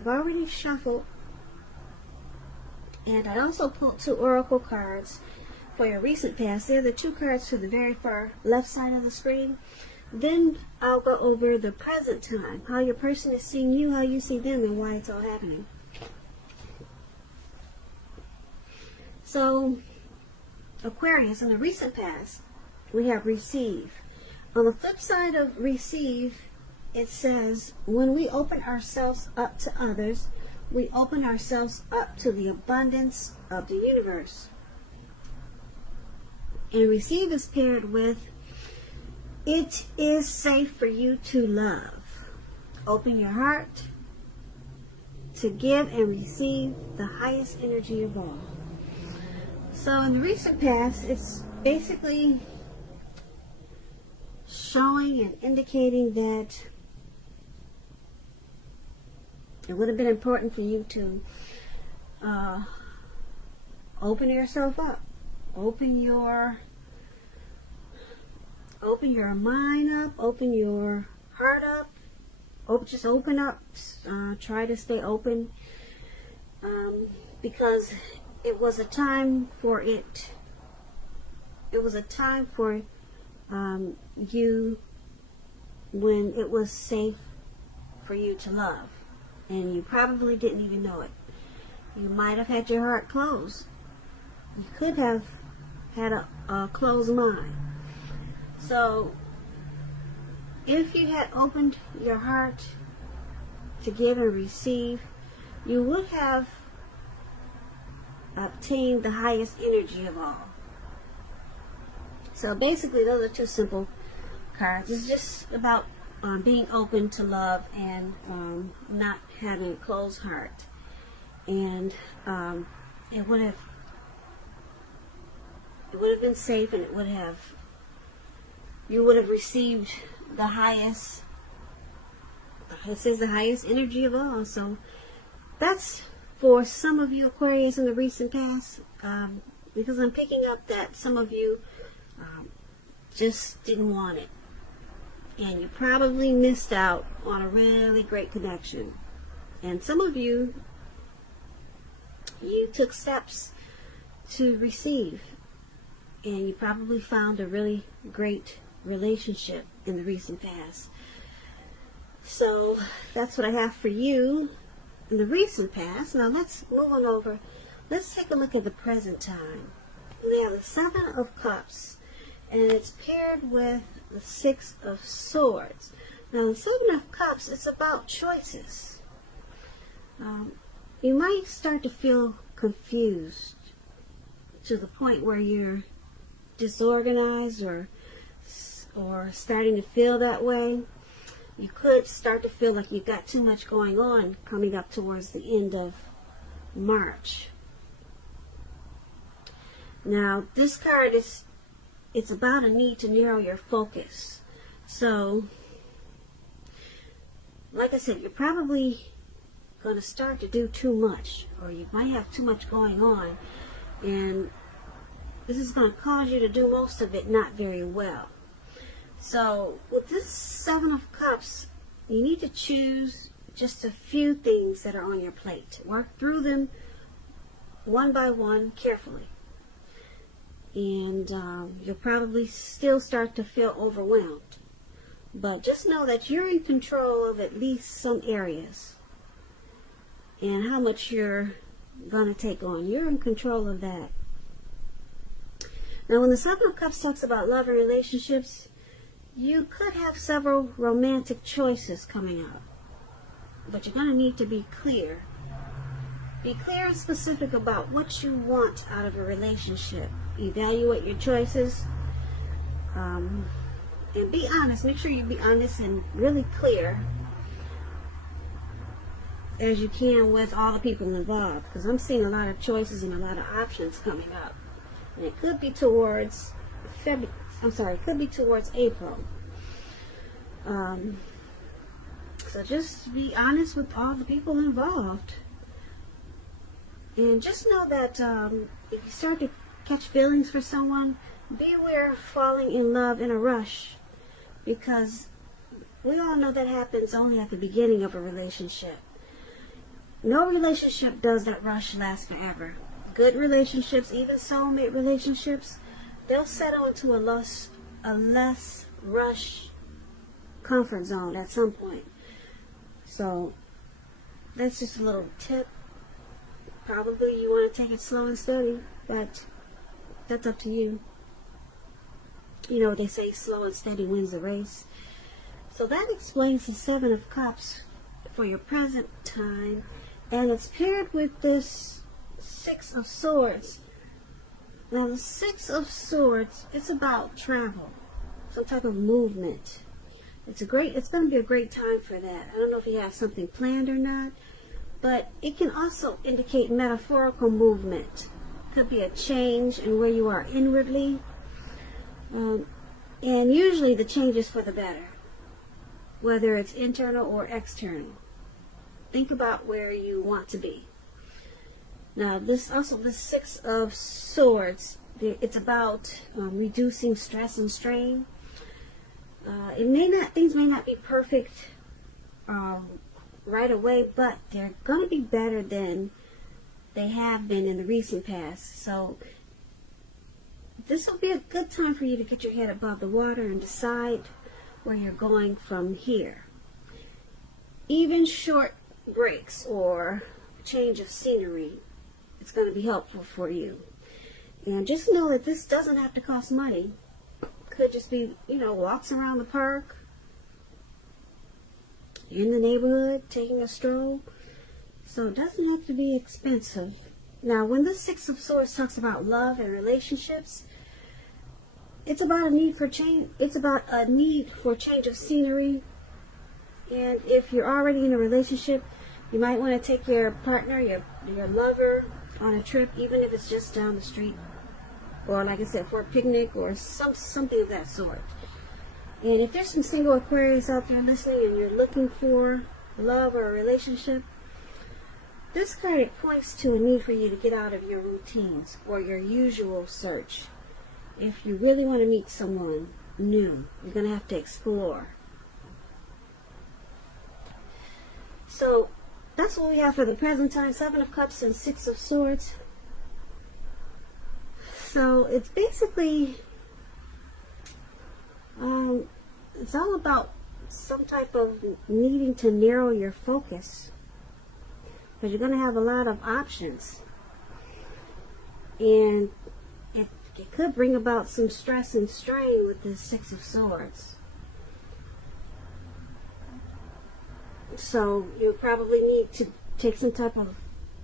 I've already shuffled, and I also pulled 2 oracle cards for your recent past. They're the 2 cards to the very far left side of the screen. Then I'll go over the present time, how your person is seeing you, how you see them, and why it's all happening. So, Aquarius, in the recent past, we have receive. On the flip side of receive, it says, when we open ourselves up to others, we open ourselves up to the abundance of the universe. And receive is paired with, it is safe for you to love. Open your heart to give and receive the highest energy of all. So in the recent past, it's basically showing and indicating that it would have been important for you to open yourself up, open your mind up, open your heart up, just open up, try to stay open, because it was a time for you when it was safe for you to love, and you probably didn't even know it. You might have had your heart closed. You could have had a closed mind. So if you had opened your heart to give and receive, you would have obtained the highest energy of all. So basically, those are 2 simple cards. It's just about being open to love and not having a closed heart. And it would have been safe, and you would have received the highest. It says the highest energy of all. So that's for some of you Aquarius in the recent past, because I'm picking up that some of you just didn't want it, and you probably missed out on a really great connection. And some of you took steps to receive, and you probably found a really great relationship in the recent past. So that's what I have for you in the recent past. Now let's move on over. Let's take a look at the present time. We have the 7 of Cups, and it's paired with the 6 of Swords. Now the 7 of Cups, it's about choices. You might start to feel confused to the point where you're disorganized or starting to feel that way. You could start to feel like you've got too much going on coming up towards the end of March. Now, this card it's about a need to narrow your focus. So, like I said, you're probably going to start to do too much, or you might have too much going on, and this is going to cause you to do most of it not very well. So with this 7 of Cups, you need to choose just a few things that are on your plate. Work through them one by one carefully, and you'll probably still start to feel overwhelmed. But just know that you're in control of at least some areas, and how much you're going to take on. You're in control of that. Now, when the 7 of Cups talks about love and relationships, you could have several romantic choices coming up, but you're going to need to be clear. Be clear and specific about what you want out of a relationship. Evaluate your choices, and be honest. Make sure you be honest and really clear as you can with all the people involved, because I'm seeing a lot of choices and a lot of options coming up, and it could be towards it could be towards April. So just be honest with all the people involved, and just know that if you start to catch feelings for someone, be aware of falling in love in a rush, because we all know that happens only at the beginning of a relationship. no relationship does that rush last forever. Good relationships, even soulmate relationships, they'll settle into a less rush comfort zone at some point. So that's just a little tip. Probably you want to take it slow and steady, but that's up to you. You know what they say, slow and steady wins the race. So that explains the Seven of Cups for your present time. And it's paired with this Six of Swords. Now the Six of Swords, it's about travel, some type of movement. It's going to be a great time for that. I don't know if you have something planned or not, but it can also indicate metaphorical movement. Could be a change in where you are inwardly. And usually the change is for the better, whether it's internal or external. Think about where you want to be. Now, the Six of Swords, it's about reducing stress and strain. Things may not be perfect right away, but they're going to be better than they have been in the recent past. So this will be a good time for you to get your head above the water and decide where you're going from here. Even short breaks or change of scenery, it's going to be helpful for you. And just know that this doesn't have to cost money. Could just be, walks around the park, in the neighborhood, taking a stroll. So it doesn't have to be expensive. Now, when the Six of Swords talks about love and relationships, it's about a need for change. It's about a need for change of scenery. And if you're already in a relationship, you might want to take your partner, your lover, on a trip, even if it's just down the street, or like I said, for a picnic or something of that sort. And if there's some single Aquarius out there listening and you're looking for love or a relationship, this card, it points to a need for you to get out of your routines or your usual search. If you really want to meet someone new, you're going to have to explore. So that's what we have for the present time. Seven of Cups and Six of Swords. So it's basically, it's all about some type of needing to narrow your focus. Because you're going to have a lot of options. And it could bring about some stress and strain with the Six of Swords. So you'll probably need to take some type of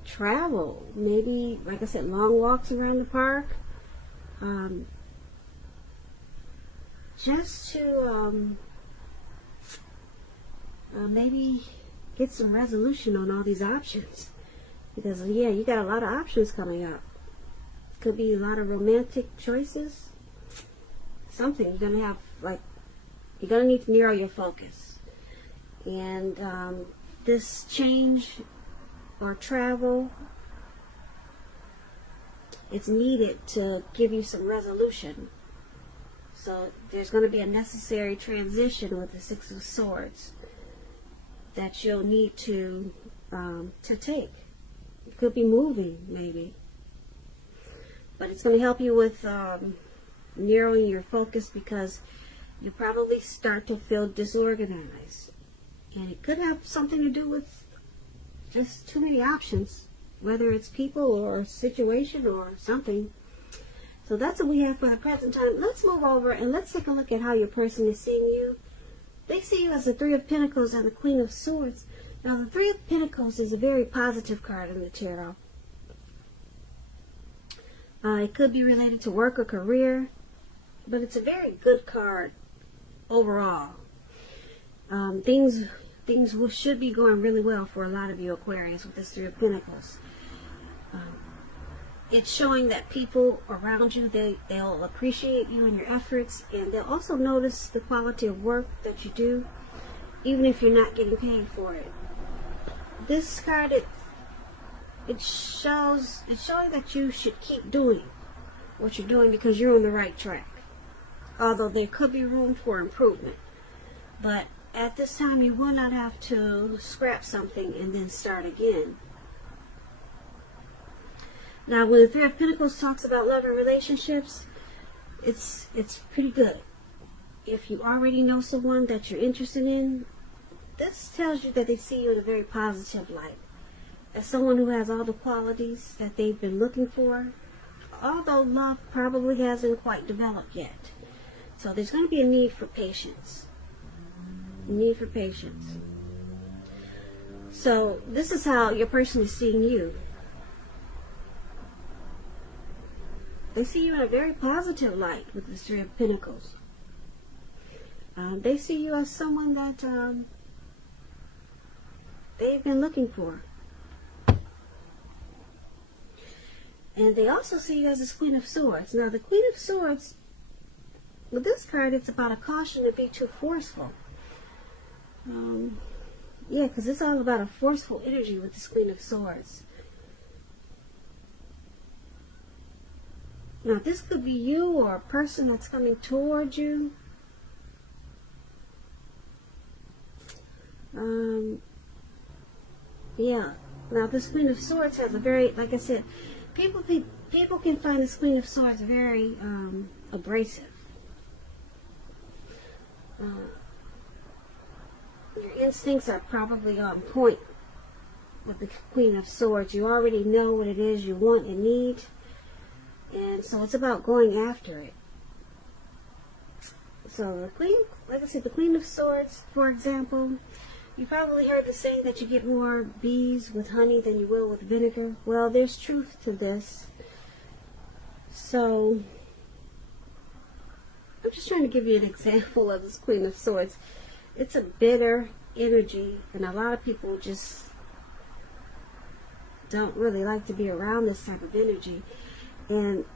travel. Maybe, like I said, long walks around the park. Just to maybe get some resolution on all these options. Because, yeah, you got a lot of options coming up. Could be a lot of romantic choices. Something you're going to have, you're going to need to narrow your focus. And this change or travel, it's needed to give you some resolution. So there's going to be a necessary transition with the Six of Swords that you'll need to take. It could be moving, maybe. But it's going to help you with narrowing your focus, because you probably start to feel disorganized. And it could have something to do with just too many options, whether it's people or situation or something. So that's what we have for the present time. Let's move over and let's take a look at how your person is seeing you. They see you as the Three of Pentacles and the Queen of Swords. Now, the Three of Pentacles is a very positive card in the tarot. It could be related to work or career, but it's a very good card overall. Things should be going really well for a lot of you Aquarius with this Three of Pentacles. It's showing that people around you, they'll appreciate you and your efforts, and they'll also notice the quality of work that you do, even if you're not getting paid for it. This card, it's showing that you should keep doing what you're doing because you're on the right track. Although there could be room for improvement. But at this time you will not have to scrap something and then start again. Now, when the Three of Pentacles talks about love and relationships, it's pretty good. If you already know someone that you're interested in, this tells you that they see you in a very positive light. As someone who has all the qualities that they've been looking for, although love probably hasn't quite developed yet. So there's going to be a need for patience. Need for patience. So this is how your person is seeing you. They see you in a very positive light with the Three of Pentacles. They see you as someone that they've been looking for. And they also see you as the Queen of Swords. Now, the Queen of Swords, with this card, it's about a caution to be too forceful. Yeah, because it's all about a forceful energy with this Queen of Swords. Now, this could be you or a person that's coming towards you. Yeah. Now, this Queen of Swords has a very, like I said, people can find this Queen of Swords very abrasive. Your instincts are probably on point with the Queen of Swords. You already know what it is you want and need, and so it's about going after it. So the Queen, like I said, the Queen of Swords, for example, you probably heard the saying that you get more bees with honey than you will with vinegar. Well, there's truth to this. So I'm just trying to give you an example of this Queen of Swords. It's a bitter energy, and a lot of people just don't really like to be around this type of energy. And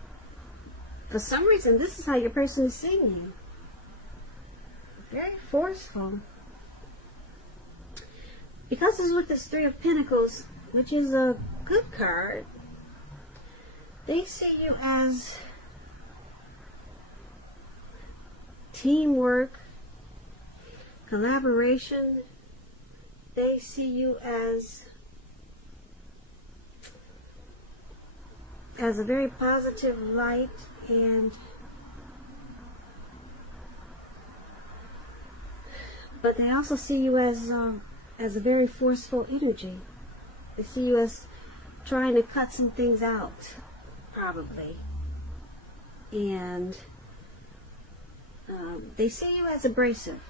for some reason, this is how your person is seeing you. Very forceful. Because it's with this Three of Pentacles, which is a good card, they see you as teamwork, collaboration. They see you as a very positive light, but they also see you as a very forceful energy. They see you as trying to cut some things out, probably. And they see you as abrasive.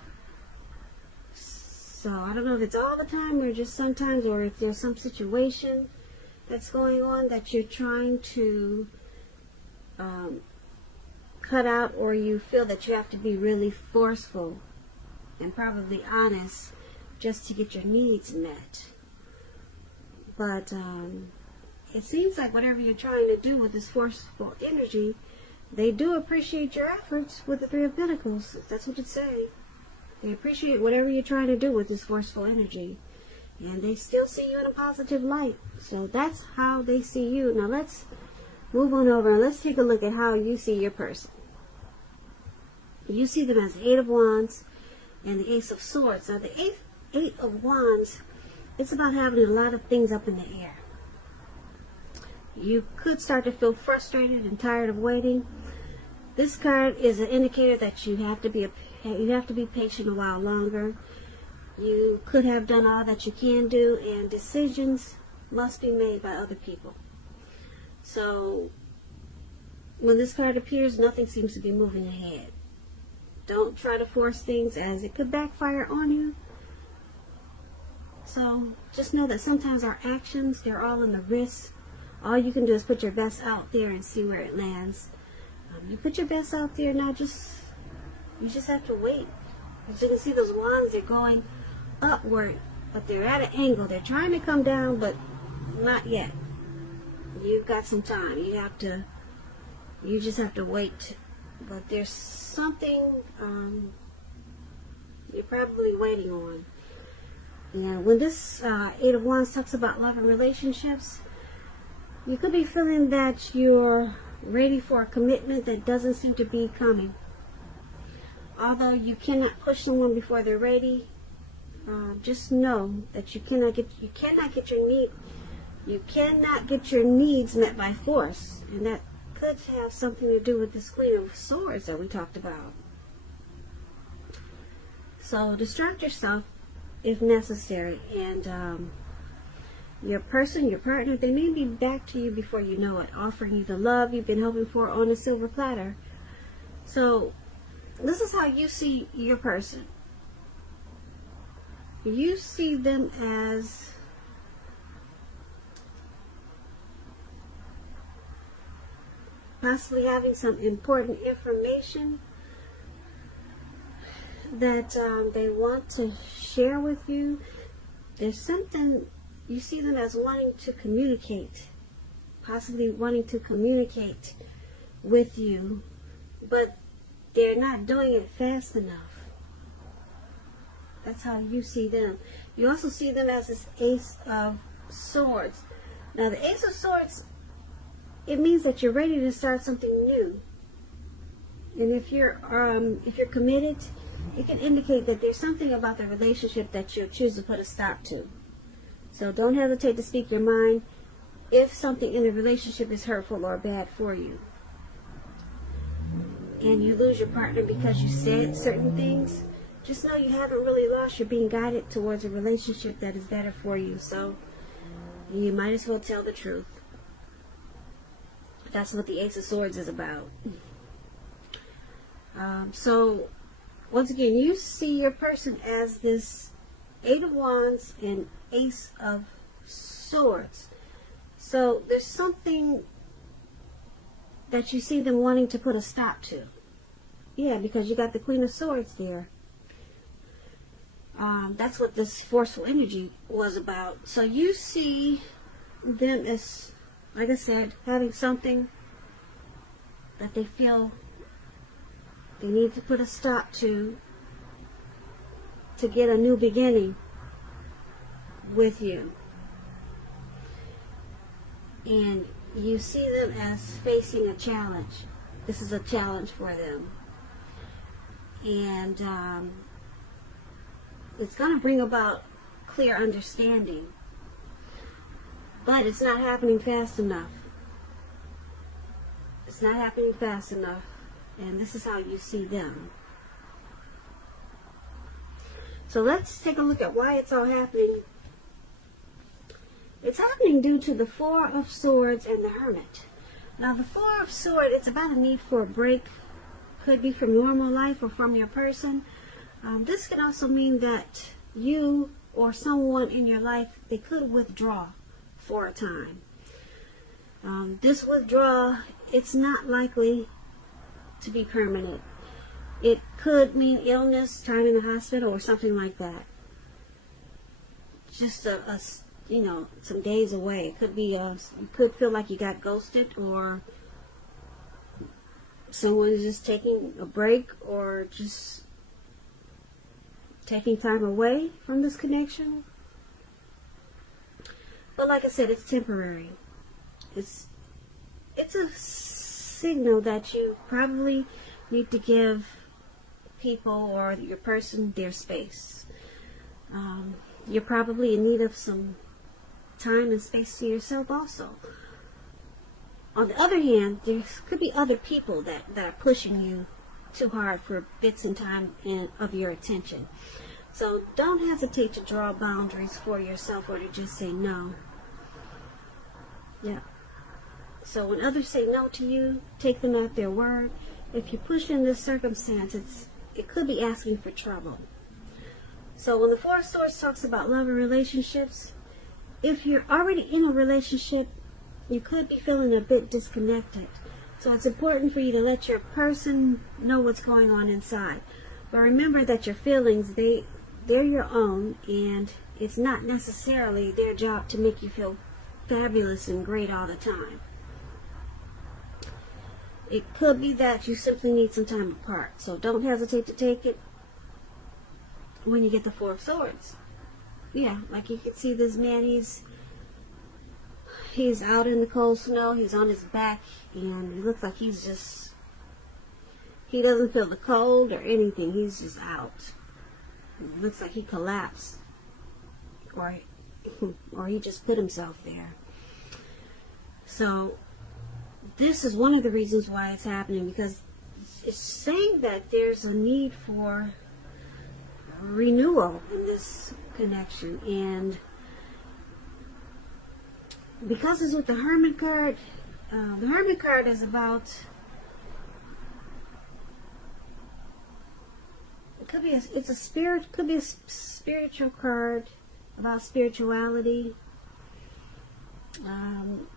So I don't know if it's all the time or just sometimes, or if there's some situation that's going on that you're trying to cut out, or you feel that you have to be really forceful and probably honest just to get your needs met. But it seems like whatever you're trying to do with this forceful energy, they do appreciate your efforts with the Three of Pentacles. That's what it say. They appreciate whatever you're trying to do with this forceful energy. And they still see you in a positive light. So that's how they see you. Now let's move on over and let's take a look at how you see your person. You see them as the Eight of Wands and the Ace of Swords. Now the Eight of Wands, it's about having a lot of things up in the air. You could start to feel frustrated and tired of waiting. This card is an indicator that you have to be patient a while longer. You could have done all that you can do, and decisions must be made by other people. So when this card appears, nothing seems to be moving ahead. Don't try to force things, as it could backfire on you. So just know that sometimes our actions, they're all in the wrist. All you can do is put your best out there and see where it lands. You put your best out there, now you just have to wait. As you can see, those wands, they're going upward, but they're at an angle. They're trying to come down, but not yet. You've got some time. You just have to wait. But there's something you're probably waiting on. And when this Eight of Wands talks about love and relationships, you could be feeling that you're ready for a commitment that doesn't seem to be coming. Although you cannot push someone before they're ready, just know that you cannot get your needs met by force, and that could have something to do with this Queen of Swords that we talked about. So distract yourself if necessary, and your person, your partner, they may be back to you before you know it, offering you the love you've been hoping for on a silver platter. So this is how you see your person. You see them as possibly having some important information that they want to share with you. There's something, you see them as wanting to communicate, possibly wanting to communicate with you, but they're not doing it fast enough. That's how you see them. You also see them as this Ace of Swords. Now the Ace of Swords, it means that you're ready to start something new. And if you're committed, it can indicate that there's something about the relationship that you'll choose to put a stop to. So don't hesitate to speak your mind if something in the relationship is hurtful or bad for you. And you lose your partner because you said certain things, just know you haven't really lost. You're being guided towards a relationship that is better for you. So you might as well tell the truth. That's what the Ace of Swords is about. So once again, you see your person as this Eight of Wands and Ace of Swords. So there's something that you see them wanting to put a stop to. Yeah, because you got the Queen of Swords there. That's what this forceful energy was about. So you see them as, like I said, having something that they feel they need to put a stop to get a new beginning with you. And you see them as facing a challenge. This is a challenge for them. And it's going to bring about clear understanding. But it's not happening fast enough. It's not happening fast enough. And this is how you see them. So let's take a look at why it's all happening. It's happening due to the Four of Swords and the Hermit. Now the Four of Swords, it's about a need for a break. Could be from normal life or from your person. This can also mean that you or someone in your life, they could withdraw for a time. This withdrawal, it's not likely to be permanent. It could mean illness, time in the hospital, or something like that. Just some days away. It could be you could feel like you got ghosted, or someone's just taking a break, or just taking time away from this connection. But like I said, it's temporary. It's a signal that you probably need to give people or your person their space. You're probably in need of some time and space to yourself also. On the other hand, there could be other people that are pushing you too hard for bits and time of your attention. So don't hesitate to draw boundaries for yourself, or to just say no. Yeah. So when others say no to you, take them at their word. If you push in this circumstance, it could be asking for trouble. So when the Four of Swords talks about love and relationships, if you're already in a relationship, you could be feeling a bit disconnected. So it's important for you to let your person know what's going on inside. But remember that your feelings, they're your own, and it's not necessarily their job to make you feel fabulous and great all the time. It could be that you simply need some time apart. So don't hesitate to take it when you get the Four of Swords. Yeah, like you can see this man, he's out in the cold snow, he's on his back, and it looks like he doesn't feel the cold or anything, he's just out. It looks like he collapsed, or he just put himself there. So this is one of the reasons why it's happening, because it's saying that there's a need for renewal in this connection. And because it's with the Hermit card, the Hermit card is about, could be a spiritual card about spirituality.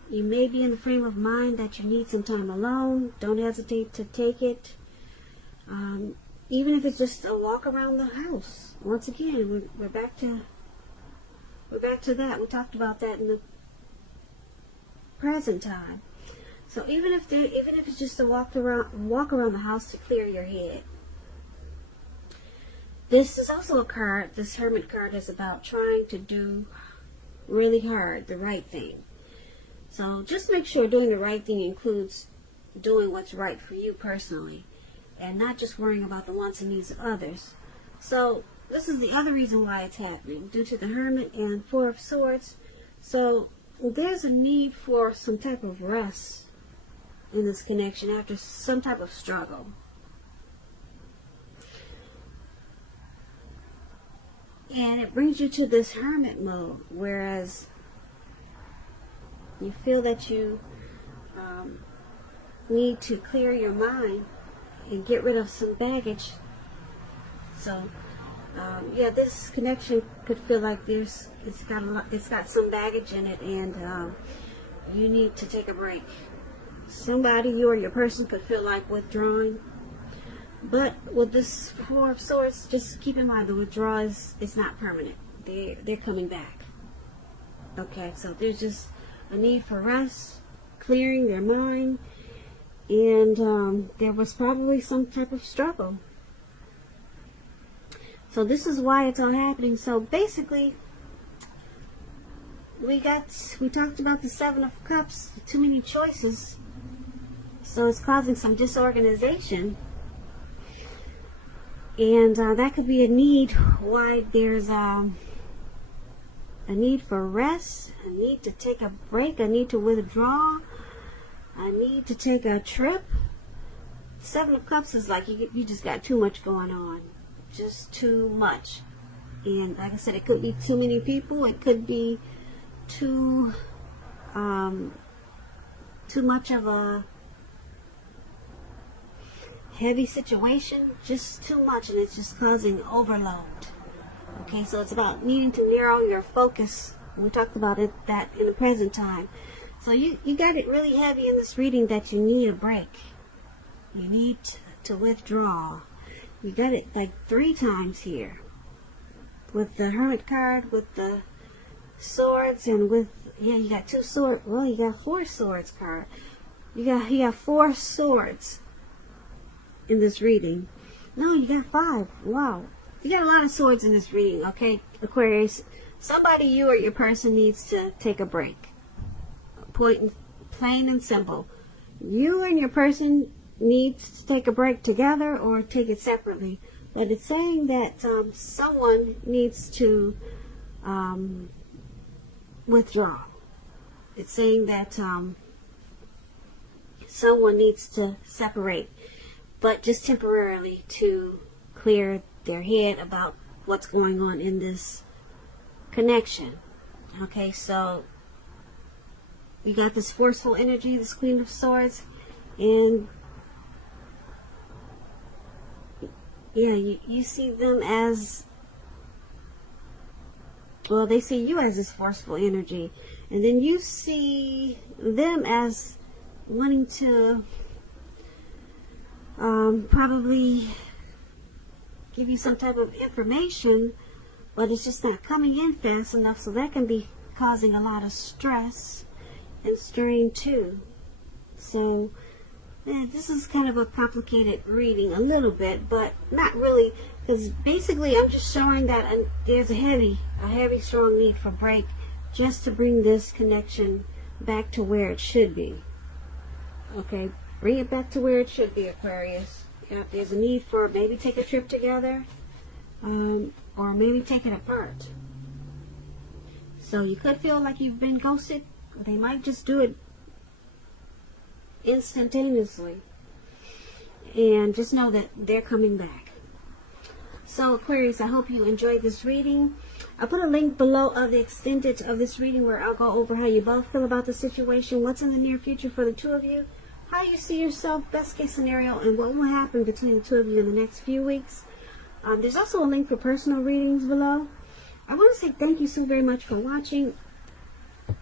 You may be in the frame of mind that you need some time alone. Don't hesitate to take it. Even if it's just a walk around the house. Once again, we're back to that. We talked about that in the present time. So even if it's just a walk around the house to clear your head. This is also a card, this Hermit card is about trying to do really hard the right thing. So just make sure doing the right thing includes doing what's right for you personally, and not just worrying about the wants and needs of others. So this is the other reason why it's happening, due to the Hermit and Four of Swords. So there's a need for some type of rest in this connection after some type of struggle. And it brings you to this hermit mode, whereas you feel that you need to clear your mind and get rid of some baggage. So, yeah, this connection could feel like it's got some baggage in it, and you need to take a break. Somebody, you or your person, could feel like withdrawing. But with this Four of Swords, just keep in mind the withdrawal is not permanent. They're coming back. Okay, so there's just a need for rest, clearing their mind, and there was probably some type of struggle. So this is why it's all happening. So basically, we talked about the Seven of Cups, too many choices. So it's causing some disorganization. And that could be a need why there's a need for rest, a need to take a break, a need to withdraw, a need to take a trip. Seven of Cups is like you just got too much going on. Just too much. And like I said, it could be too many people. It could be too much of a heavy situation, just too much, and it's just causing overload. Okay, so it's about needing to narrow your focus. We talked about that in the present time. So you got it really heavy in this reading that you need a break. You need to withdraw. You got it like 3 times here. With the Hermit card, with the swords, and with, yeah, you got 2 swords. Well, you got 4 swords card. You got 4 swords in this reading. No, you got 5. Wow. You got a lot of swords in this reading, okay, Aquarius? Somebody, you or your person, needs to take a break. Plain and simple. You and your person needs to take a break together or take it separately. But it's saying that someone needs to withdraw. It's saying that someone needs to separate, but just temporarily, to clear their head about what's going on in this connection. Okay, so you got this forceful energy, this Queen of Swords, and yeah, you see them as, well, they see you as this forceful energy, and then you see them as wanting to probably give you some type of information, but it's just not coming in fast enough, so that can be causing a lot of stress and strain too. So this is kind of a complicated reading a little bit, but not really, because basically I'm just showing that there's a heavy strong need for break, just to bring this connection back to where it should be. Okay, bring it back to where it should be, Aquarius. If there's a need for maybe take a trip together, or maybe take it apart. So you could feel like you've been ghosted. They might just do it instantaneously. And just know that they're coming back. So Aquarius, I hope you enjoyed this reading. I'll put a link below of the extended of this reading where I'll go over how you both feel about the situation, what's in the near future for the two of you, how you see yourself, best case scenario, and what will happen between the two of you in the next few weeks. There's also a link for personal readings below. I want to say thank you so very much for watching.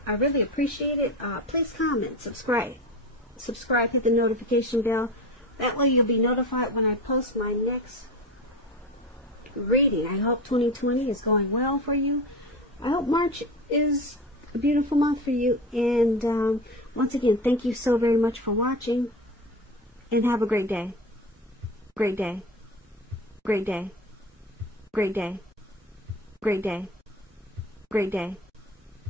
I really appreciate it. Please comment, subscribe, hit the notification bell. That way you'll be notified when I post my next reading. I hope 2020 is going well for you. I hope March is a beautiful month for you. And once again, thank you so very much for watching. And have a great day. Great day. Great day. Great day. Great day. Great day.